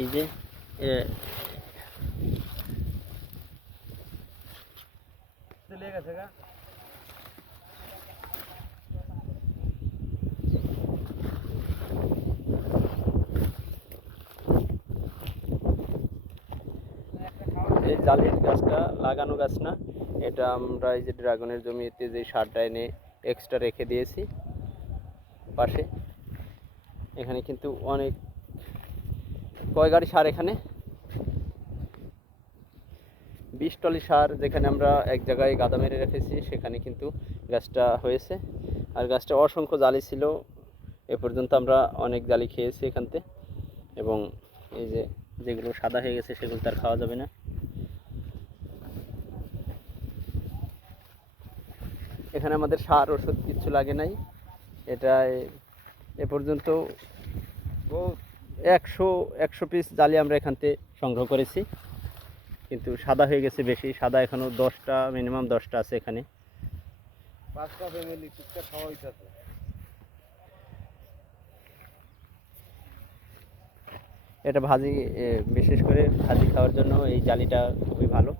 এই যে চলে গেছে গা এই জালির গাছটা লাগানো গাছ না, এটা আমরা এই যে ড্রাগনের জমিতে যে সারটা এনে এক্সট্রা রেখে দিয়েছি পাশে। এখানে কিন্তু অনেক কয় গাড়ি সার, এখানে 20 টলি সার যেখানে আমরা এক জায়গায় গাদা মেরে রেখেছি, সেখানে কিন্তু গাছটা হয়েছে। আর গাছটা অসংখ্য জালি ছিল, এ পর্যন্ত আমরা অনেক জালি খেয়েছি এখানতে। এবং এই যে যেগুলো সাদা হয়ে গেছে সেগুলো তার খাওয়া যাবে না। এখানে আমাদের সার ওষুধ কিচ্ছু লাগে নাই। এটা এ পর্যন্ত 100 পিস জালি আমরা এখান থেকে সংগ্রহ করেছি, কিন্তু সাদা হয়ে গেছে বেশি। সাদা এখনও 10টা, মিনিমাম 10টা আছে এখানে। 5টা ফ্যামিলি টুকটাক খাওয়া হইতাছে। এটা ভাজি, বিশেষ করে ভাজি খাওয়ার জন্য এই জালিটা খুবই ভালো।